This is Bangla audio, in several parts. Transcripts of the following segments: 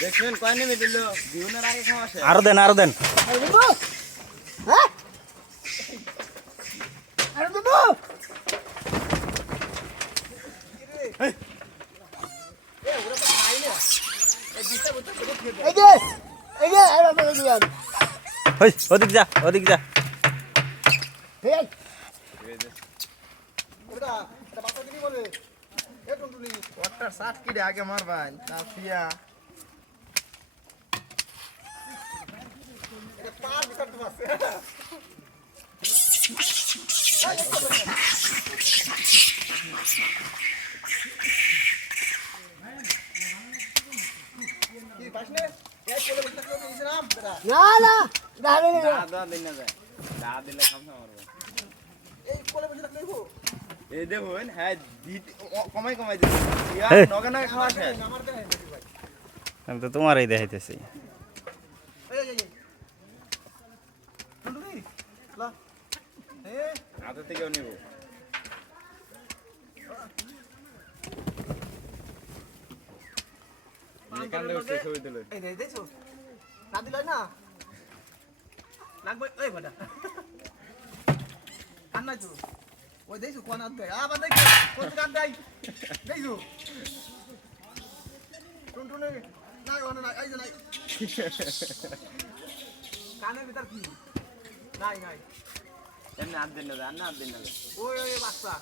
দেখবেন কয় নেমে দিল বিহুনের আগে খাওয়া শেষ। আরো দেন আরো দেন। ওই ওদিক যা ওদিক যা। ওটার সাত কি রে আগে মারবান তা ফিয়া এই দেখুন হ্যাঁ কমাই কমাই দিচ্ছে নগে নগে খাওয়া শেষ। আমি তো তোমারই দেখাইতেছি। হাতের থেকেও নিব ছবি তুলে না দিল না লাগবে ওই ভাটা কান্না তো ওই দেখছো কোন হাত দেয় আবার দেখো কোন হাত দেয় দেখছো টুনটুনে নাই ওনা নাই এই যে নাই কানের ভিতর কি নাই নাই এমনি হাত দিন না হাত দিন না ওই ওই বাচ্চা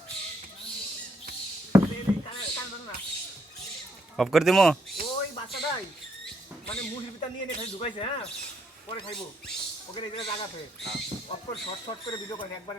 কান ধরো না অফ করে দিমো। ওই বাচ্চাটাই মানে মুড়ির ভিতর নিয়ে খালি ঢুকাইছে হ্যাঁ পরে খাইবো ওকে এই জায়গায় জায়গাতে অফ করে শর্ট শর্ট করে ভিডিও করেন একবারে